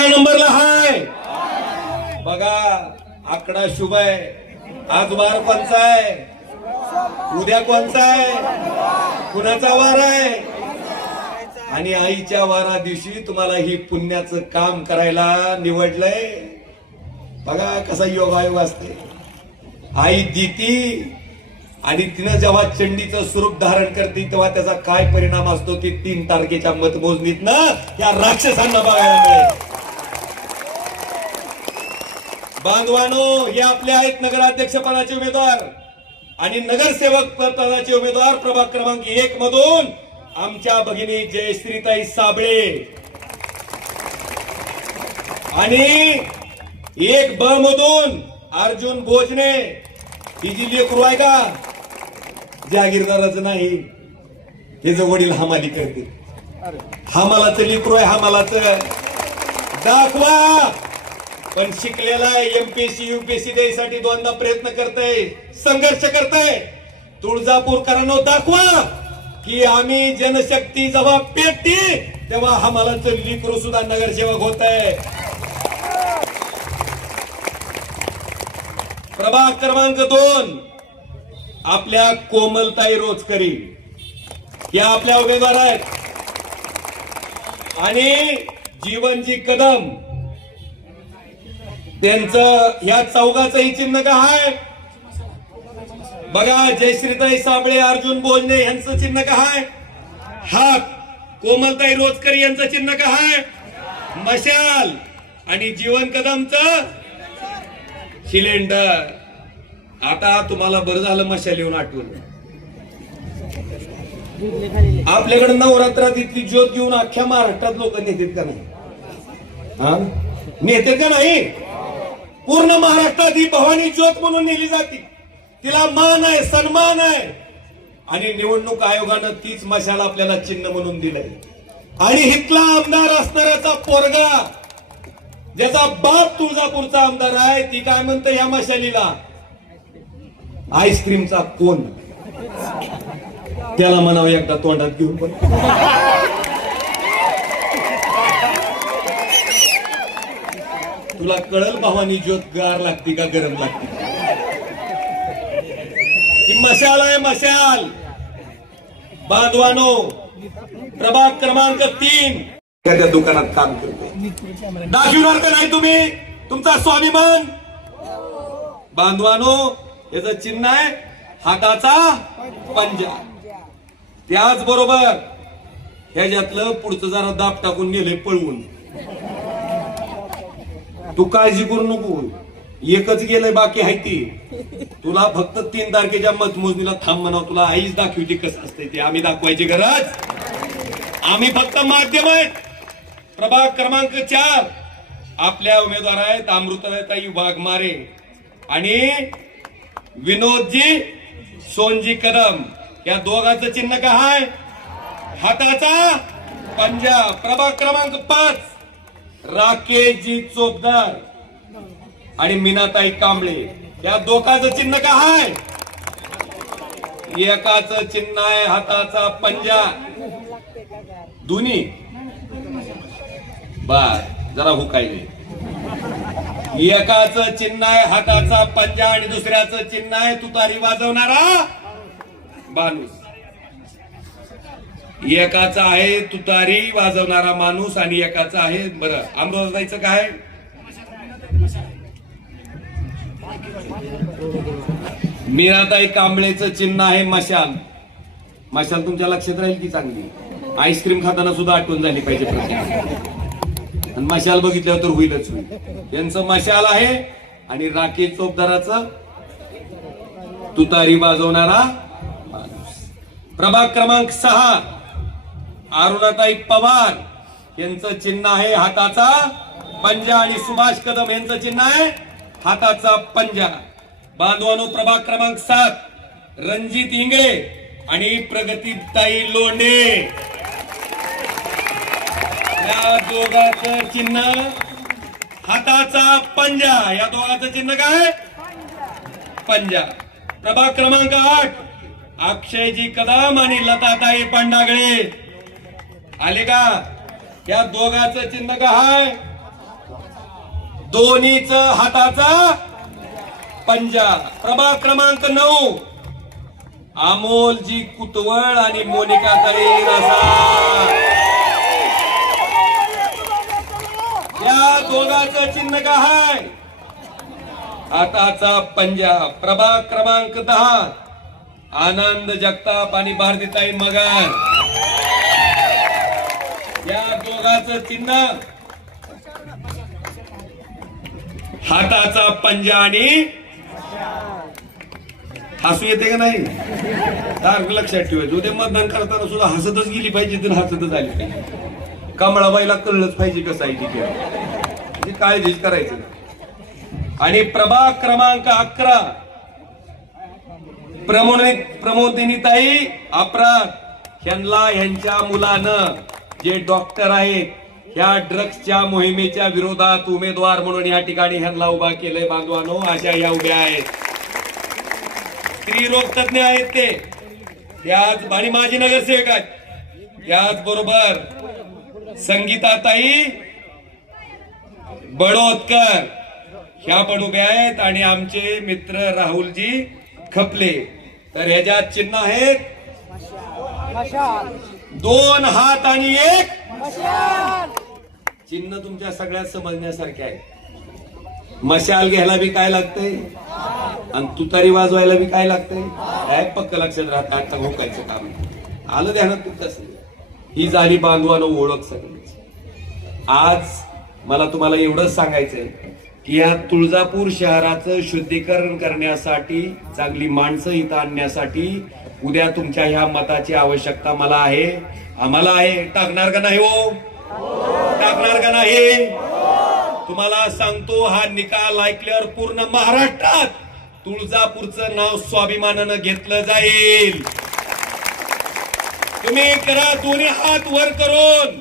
पहिल्या नंबरला हाय बघा. आकडा शुभ आहे. आज वार कोणचा आहे, उद्या कोणचा आहे, कुणाचा वार आहे. आणि आईच्या वारा दिवशी तुम्हाला ही पुण्याचं काम करायला निवडलंय. बघा कसा योगायोग असते. आई देती आणि तिनं जेव्हा चंडीचं स्वरूप धारण करते तेव्हा त्याचा काय परिणाम असतो ते 3 तारखेच्या मतमोजणीतनं या राक्षसांना बघायला मिळेल. बांधवानो, हे आपले आहेत नगराध्यक्ष पदाचे उमेदवार आणि नगरसेवक पदाचे उमेदवार प्रभाग क्रमांक 1 मधून आमच्या भगिनी जयश्रीताई साबळे आणि 1 ब मधून अर्जुन भोजने. ही जी लेकरू आहे का, जागीरदाराचं नाही, हे जो वडील हमाली करते, हमालाचं लेकरू आहे. हमालाचं दाखवा. पण शिकलेला एमपीएससी यूपीएससी द्यायसाठी 2दा प्रयत्न करतय, संघर्ष करतय. तुळजापूरकरांनो दाखवा की आम्ही जनशक्ती जेव्हा पेटती तेव्हा हमालाचं लेकरू सुद्धा नगरसेवक होत आहे. प्रभाग क्रमांक 2 आपल्या कोमलताई रोचकरी या आपल्या उमेदवार आहेत आणि जीवनजी कदम त्यांचं या चौघाचंही चिन्ह काय आहे बघा. जयश्रीताई साबळे, अर्जुन भोजने यांचं चिन्ह काय, हात. कोमलताई रोचकर यांचं चिन्ह काय, मशाल. आणि जीवन कदमचं सिलेंडर. आता तुम्हाला बरं झालं मशाल येऊन आठवण. आपल्याकडे नवरात्रात इतकी ज्योत घेऊन अख्ख्या महाराष्ट्रात लोक नेतात का नाही, हा नेतात का नाही. पूर्ण महाराष्ट्रात ही भवानी ज्योत म्हणून नेली जाते. तिला मान आहे, सन्मान आहे. आणि निवडणूक आयोगानं तीच मशाल आपल्याला चिन्ह म्हणून दिलंय. आणि हितला आमदार असणाऱ्याचा पोरगा ज्याचा बाप तुळजापूरचा आमदार आहे, ती काय म्हणते या मशालीला, आईस्क्रीमचा कोण. त्याला म्हणावं एकदा तोंडात घेऊन. पण तुला कळल भवानी ज्योत गार लागते का गरम लागते. ही मशाल आहे, मशाल. बांधवानो, प्रभाग क्रमांक 3 त्या दुकानात काम करते. दाखवणार का नाही तुम्ही तुमचा स्वाभिमान. बांधवानो, याचं चिन्ह आहे हाताचा पंजा. त्याचबरोबर ह्याच्यातलं पुढचं जरा दाब टाकून नेले पळवून. तू काळजी करू नको, एकच गेलंय, बाकी आहे ती. तुला फक्त 3 तारखेच्या मतमोजणीला थांब म्हणावं. तुला आईच दाखवते कसं असतंय ते. आम्ही दाखवायची गरज, आम्ही फक्त माध्यम आहेत. प्रभाग क्रमांक 4 आपल्या उमेदवार आहेत अमृताताई वाघमारे आणि विनोदजी सोनजी कदम. या दोघांचं चिन्ह काय, हाताचा पंजा. प्रभाग क्रमांक 5 राकेशजी चोपदार आणि मीनाताई कांबळे. या दोघांचं चिन्ह काय, एकाचं चिन्ह आहे हाताचा पंजा. दोन्ही बर जरा हुकायले. एकाचं चिन्ह आहे हाताचा पंजा आणि दुसऱ्याचं चिन्ह आहे तुतारी वाजवणारा माणूस. एकाचा आहे तुतारी वाजवणारा माणूस आणि एकाचं आहे बरं अमृताताईचं काय, मीनाताई कांबळेचं चिन्ह आहे मशाल. मशाल तुमच्या लक्षात राहील की चांगली. आईस्क्रीम खाताना सुद्धा आठवण झाली पाहिजे प्रत्येक. आणि मशाल बघितल्यावर तर होईलच होईल. यांचं मशाल आहे आणि राकेश चोपदाराचं तुतारी वाजवणारा माणूस. प्रभाग क्रमांक 6 अरुणाताई पवार यांचं चिन्ह आहे हाताचा पंजा आणि सुभाष कदम यांचं चिन्ह आहे हाताचा पंजा. बांधवानो, प्रभाग क्रमांक 7 रणजित इंगळे आणि प्रगतीताई लोंढे. या दोघांचं चिन्ह हाताचा पंजा. या दोघांचं चिन्ह काय, पंजा. प्रभाग क्रमांक 8 अक्षयजी कदम आणि लताताई पांडागळे आले का. या दोघांचं चिन्ह काय, दोन्हीच हाताचा पंजा. प्रभाग क्रमांक 9 अमोलजी कुतवळ आणि मोनिकाताई रसाळ. या दोघांचं चिन्ह काय आहे? हाताचा पंजा. प्रभाग क्रमांक 10 आनंद जगताप आणि भारतीताई मगर. या दोघांचं चिन्ह हाताचा पंजा आणि हसू येते का नाही? सारखं लक्षात ठेवायचं. उद्या मतदान करताना सुद्धा हसतच गेली पाहिजे तर हसतच आली पाहिजे. कमळाबाईला कळलंच पाहिजे कसं आहे तिथे, म्हणजे काळजीच करायचं. आणि प्रभाग क्रमांक 11 प्रमोदिनीताई अपराध ह्यांच्या मुलानं जे डॉक्टर आहेत ह्या ड्रग्सच्या मोहिमेच्या विरोधात उमेदवार म्हणून या ठिकाणी ह्यांना उभा केलंय. बांधवानो, अशा या उभ्या आहेत. स्त्रीरोग तज्ञ आहेत ते. त्याच आणि माजी नगरसेवक आहेत. त्याचबरोबर संगीताताई बडोदकर ह्या पण उभ्या आहेत. आणि आमचे मित्र राहुलजी खपले. तर ह्याच्यात चिन्ह आहेत 2 हात आणि 1 चिन्ह. तुमच्या सगळ्यात समजण्यासारखे आहे. मशाल घ्यायला बी काय लागतंय आणि तुतारी वाजवायला बी काय लागतंय. काय पक्क लक्षात राहत. आता घोकायचं काम आलं ध्यानात तुमचं. ही झाली बांधवानो ओळख सगळी. आज मला तुम्हाला एवढंच सांगायचंय की या तुळजापूर शहराचं शुद्धीकरण करण्यासाठी, चांगली माणसं इथं आणण्यासाठी उद्या तुमच्या ह्या मताची आवश्यकता मला आहे, आम्हाला आहे. टाकणार का नाही हो? टाकणार का नाही? तुम्हाला सांगतो, हा निकाल ऐकल्यावर पूर्ण महाराष्ट्रात तुळजापूरचं नाव स्वाभिमानानं घेतलं जाईल. तुम्ही करा दोन्ही हात वर करून,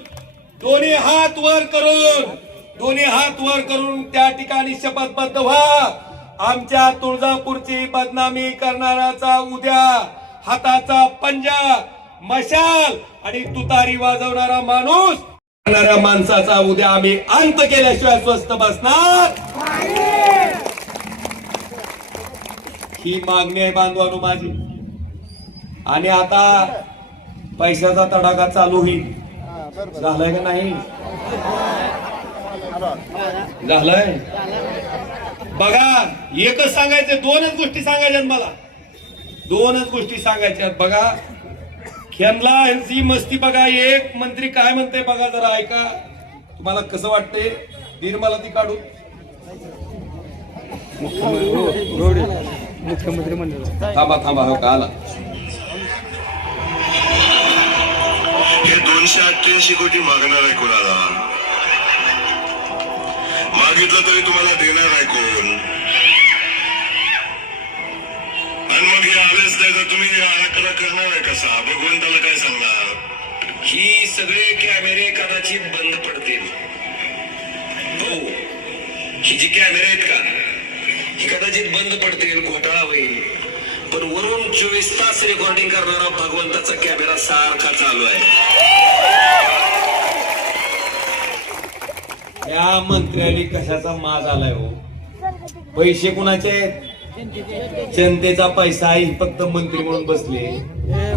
दोन्ही हात वर करून, दोन्ही हात वर करून त्या ठिकाणी शपथबद्ध व्हा. आमच्या तुळजापूरची बदनामी करणाऱ्याचा उद्या हाताचा पंजा, मशाल आणि तुतारी वाजवणारा माणूस करणाऱ्या माणसाचा उद्या आम्ही अंत केल्याशिवाय स्वस्थ बसणार. ही मागणी आहे बांधवांनो माझी. आणि आता पैशाचा तडाखा चालू होईल. झालाय का नाही? झालंय. बघा, एकच सांगायचं, 2च गोष्टी सांगायच्यात मला. 2च गोष्टी सांगायच्यात. बघा, ह्यांना ह्यांची मस्ती बघा. एक मंत्री काय म्हणते बघा, जरा ऐका. तुम्हाला कसं वाटतंय? निर्मला ती काढून मुख्यमंत्री मंडळ. थांबा थांबा, हो का आला. हे 288 कोटी मागणार आहे कोणाला? मागितलं तरी तुम्हाला देणार आहे कोण? आणि मग हे आलेच नाही तर तुम्ही आराखडा करणार आहे कसा? भगवंताला काय सांगणार? ही सगळे कॅमेरे कदाचित बंद पडतील. हो, ही जी कॅमेरे आहेत का, ही कदाचित बंद पडतील, घोटाळा होईल. पण वरून 24 तास रेकॉर्डिंग करणारा भगवंताचा कॅमेरा सारखा चालू आहे. या मंत्र्यांनी कशाचा माज आलाय हो? पैसे कुणाचे आहेत? जनतेचा पैसा आहे. फक्त मंत्री म्हणून बसले.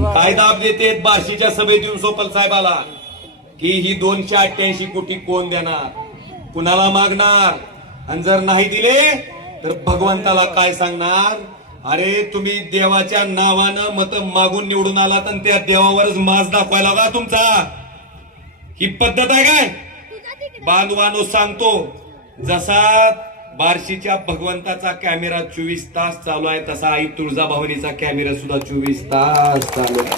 काय दाब देते बार्शीच्या सभेत येऊन सोपल साहेबाला की ही 288 कोटी कोण देणार, कुणाला मागणार, आणि जर नाही दिले तर भगवंताला काय सांगणार? अरे तुम्ही देवाच्या नावानं मत मागून निवडून आलात आणि त्या देवावरच माज दाखवायला का तुमचा? ही पद्धत आहे काय? बांधवानो सांगतो, जसा बार्शीच्या भगवंताचा कॅमेरा 24 तास चालू आहे तसा आई तुळजाभवानीचा कॅमेरा सुद्धा 24 तास चालू आहे.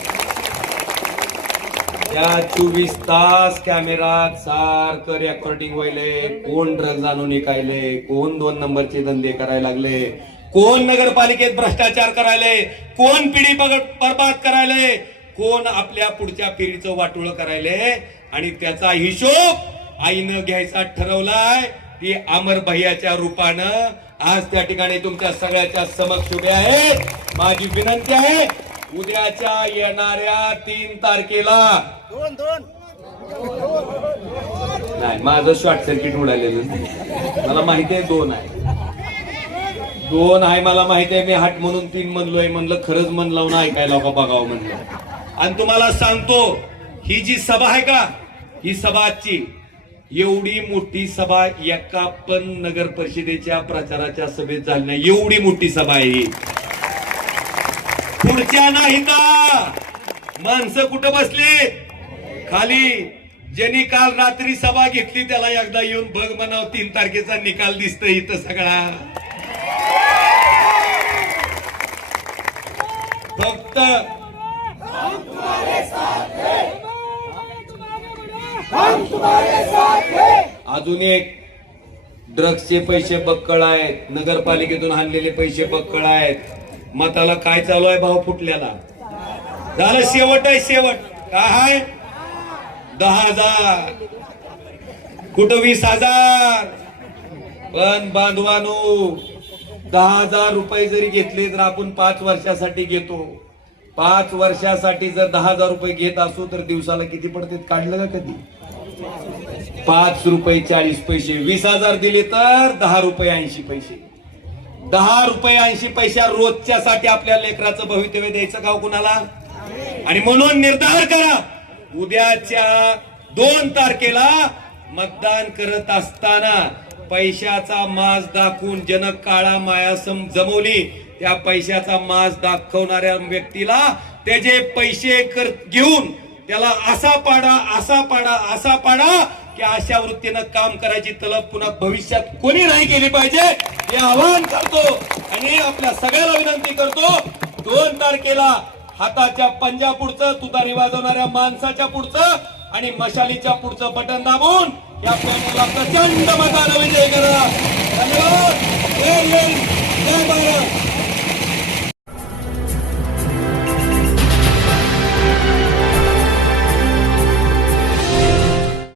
त्या 24 तास कॅमेरात सारखं रेकॉर्डिंग व्हायले. कोण ड्रग्ज आणून विकायले, कोण 2 नंबरचे धंदे करायला लागले, कोण नगरपालिकेत भ्रष्टाचार करायले, कोण पिढी बर्बाद करायले, कोण आपल्या पुढच्या पिढीचं वाटोळ करायले. आणि त्याचा हिशोब आईनं घ्यायचा ठरवलाय. ती अमर भैयाच्या रूपानं आज त्या ठिकाणी तुमच्या सगळ्याच्या समक्ष उभे आहेत. माझी विनंती आहे, उद्याच्या येणाऱ्या 3 तारखेला नाही, माझं शॉर्ट सर्किट उडालेलं नाही. मला माहिती आहे 2 आहे. 2 आहे मला माहिती आहे. मी हाट म्हणून 3 म्हणलोय. म्हणलं खरंच मन लावून ऐकायला का बघावं म्हणलं. आणि तुम्हाला सांगतो, ही जी सभा आहे का, ही सभा आजची एवढी मोठी सभा एका पण नगर परिषदेच्या प्रचाराच्या सभेत झाली नाही. एवढी मोठी सभा आहे ही. पुढच्या नाही का माणसं कुठं बसली खाली. ज्यांनी काल रात्री सभा घेतली त्याला एकदा येऊन बघ म्हणाव. 3 तारखेचा निकाल दिसतोय इथं सगळा. फक्त अजून एक, ड्रग्सचे पैसे बक्कळ आहेत, नगरपालिकेतून आणलेले पैसे बक्कळ आहेत. मताला काय चालू आहे भाव फुटल्याला. झालं, शेवट आहे शेवट. काय 10,000 कुठं 20,000. पण बांधवानो, 10,000 रुपये जरी घेतले तर आपण 5 वर्षासाठी घेतो. 5 वर्षासाठी जर 10,000 रुपये घेत असू तर दिवसाला किती पडते काढलं का कधी? 5 रुपये 40 पैसे. 20,000 दिले तर 10 रुपये 80 पैसे. 10 रुपये 80 पैसे रोजच्या साठी आपल्या लेकराचं भवितव्य द्यायचं का कुणाला? आणि म्हणून निर्धार करा, उद्याच्या 2 तारखेला मतदान करत असताना पैशाचा माज दाखवून जनक काळा माया जमवली. त्या पैशाचा माज दाखवणाऱ्या व्यक्तीला त्याचे पैसे घेऊन त्याला असा पाडा असा पाडा असा पाडा की अशा वृत्तीनं काम करायची तलब पुन्हा भविष्यात कोणी नाही केली पाहिजे हे आवाहन करतो. आणि आपल्या सगळ्याला विनंती करतो, 2 तारखेला हाताच्या पंजा पुढचं, तुतारी वाजवणाऱ्या माणसाच्या पुढचं आणि मशालीच्या पुढचं बटन दाबून या पॅनलला प्रचंड मताने विजय करा. धन्यवाद. जय हिंद, जय भारत.